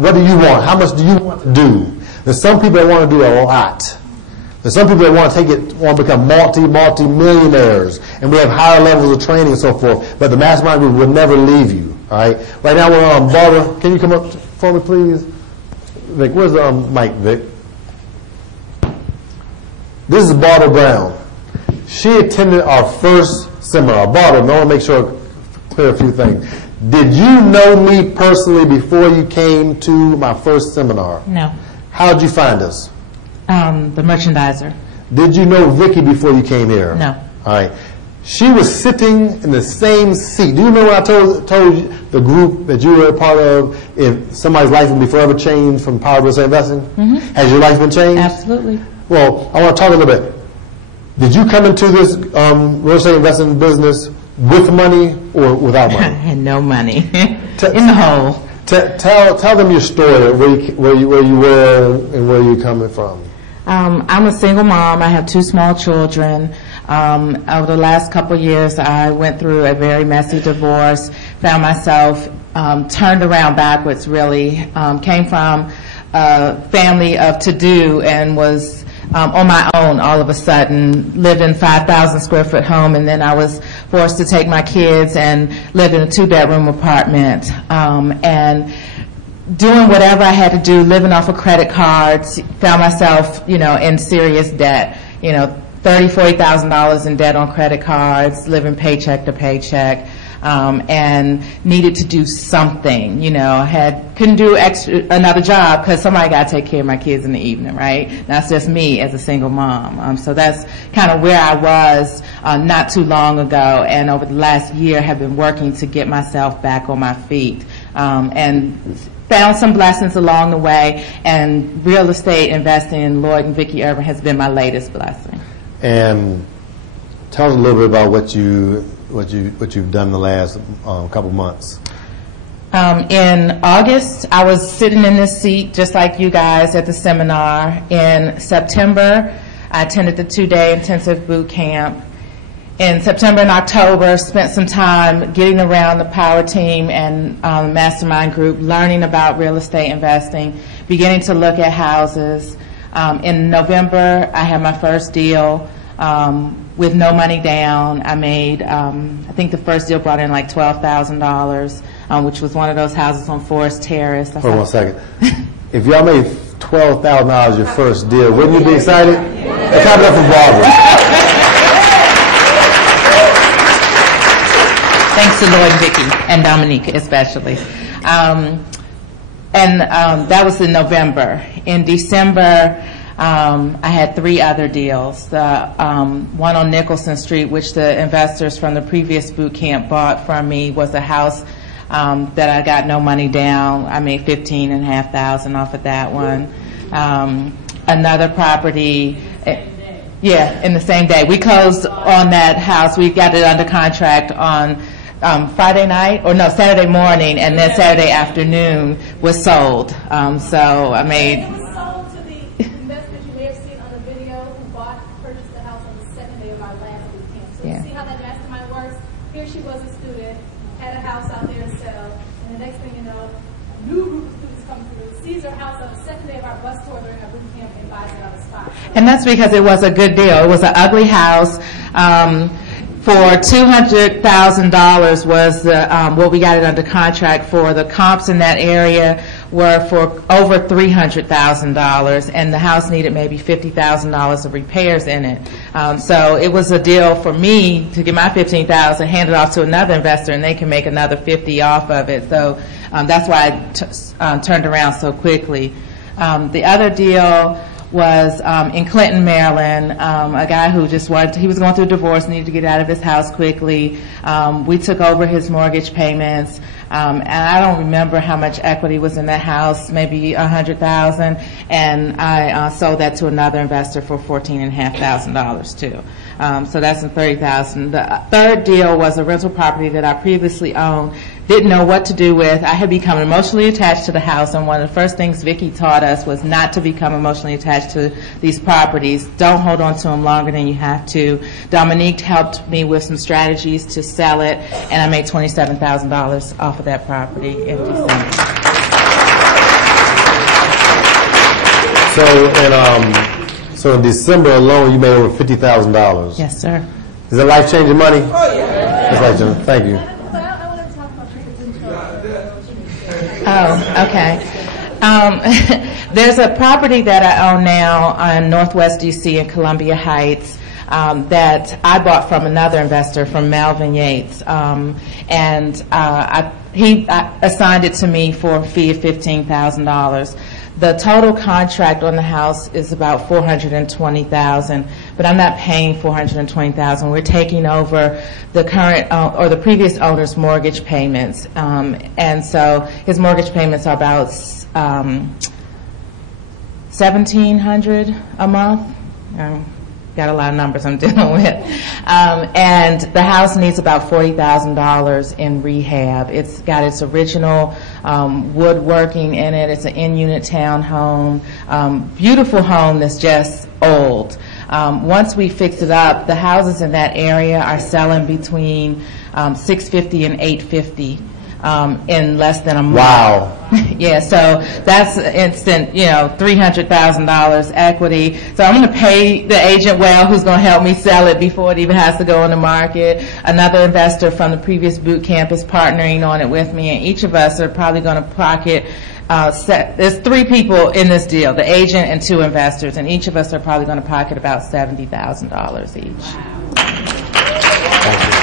what do you want? How much do you want to do? There's some people that want to do a lot. There's some people that want to become multi-millionaires, and we have higher levels of training and so forth. But the mastermind group will never leave you. All right. Right now we're on Barbara. Can you come up for me, please? Vic, where's the mic, Vic? This is Barbara Brown. She attended our first seminar. Barbara, I want to make sure I clear a few things. Did you know me personally before you came to my first seminar? No. How did you find us? The merchandiser. Did you know Vicki before you came here? No. All right. She was sitting in the same seat. Do you remember when I told you the group that you were a part of, if somebody's life would be forever changed from power real estate investing? Mm-hmm. Has your life been changed? Absolutely. Well, I want to talk a little bit. Did you come into this real estate investing business with money or without money? I had no money. In the hole. Tell them your story, where you were and where you're coming from. I'm a single mom. I have 2 small children. Over the last couple of years, I went through a very messy divorce, found myself turned around backwards, really. Came from a family of to-do and was on my own all of a sudden, lived in a 5,000 square foot home, and then I was forced to take my kids and live in a 2-bedroom apartment, and doing whatever I had to do, living off of credit cards, found myself, in serious debt, $30,000, $40,000 in debt on credit cards, living paycheck to paycheck, and needed to do something. Couldn't do another job because somebody got to take care of my kids in the evening, right? That's just me as a single mom. So that's kind of where I was not too long ago, and over the last year have been working to get myself back on my feet, and found some blessings along the way, and real estate investing in Lloyd and Vicki Urban has been my latest blessing. And tell us a little bit about what you've done the last couple months. In August, I was sitting in this seat just like you guys at the seminar. In September, I attended the 2-day intensive boot camp. In September and October, spent some time getting around the power team and mastermind group, learning about real estate investing, beginning to look at houses. In November, I had my first deal with no money down. I made, I think the first deal brought in like $12,000, which was one of those houses on Forest Terrace. Hold on a second. If y'all made $12,000 your first deal, wouldn't you be excited? Let's clap it up for Barbara. Thanks to Lloyd and Vicki and Dominique especially. That was in November. In December, I had 3 other deals. One on Nicholson Street, which the investors from the previous boot camp bought from me, was a house that I got no money down. I made $15,500 off of that one. Another property, in the same day. We closed on that house. We got it under contract on Saturday morning, and then Saturday afternoon was sold. So I made. It was sold to the investors you may have seen on the video who purchased the house on the 2nd day of our last boot camp. So you see how that mastermind works? Here she was a student, had a house out there to sell, and the next thing you know, a new group of students come through, sees her house on the 2nd day of our bus tour during our boot camp, and buys it on the spot. And that's because it was a good deal. It was an ugly house. For $200,000 was what we got it under contract for. The comps in that area were for over $300,000, and the house needed maybe $50,000 of repairs in it. So it was a deal for me to get my $15,000, hand it off to another investor, and they can make another $50,000 off of it. So that's why I turned around so quickly. The other deal was in Clinton, Maryland, a guy who he was going through a divorce, needed to get out of his house quickly. We took over his mortgage payments, and I don't remember how much equity was in that house, maybe $100,000, and I sold that to another investor for $14,500 too. So that's in $30,000. The third deal was a rental property that I previously owned, didn't know what to do with. I had become emotionally attached to the house, and one of the first things Vicki taught us was not to become emotionally attached to these properties. Don't hold on to them longer than you have to. Dominique helped me with some strategies to sell it, and I made $27,000 off of that property in December. So in December alone, you made over $50,000. Yes, sir. Is that life-changing money? Oh, yeah. That's life-changing. Thank you. I want to talk about Oh, okay. There's a property that I own now in Northwest D.C. in Columbia Heights that I bought from another investor, from Melvin Yates. He assigned it to me for a fee of $15,000. The total contract on the house is about $420,000, but I'm not paying $420,000. We're taking over the current or the previous owner's mortgage payments, and so his mortgage payments are about $1,700 a month. Got a lot of numbers I'm dealing with. And the house needs about $40,000 in rehab. It's got its original woodworking in it. It's an in-unit townhome. Beautiful home that's just old. Once we fix it up, the houses in that area are selling between $650 and $850 in less than a month. Wow. Yeah, so that's instant, $300,000 equity. So I'm going to pay the agent well who's going to help me sell it before it even has to go on the market. Another investor from the previous boot camp is partnering on it with me, and each of us are probably going to pocket, there's 3 people in this deal, the agent and 2 investors, and each of us are probably going to pocket about $70,000 each. Thank you.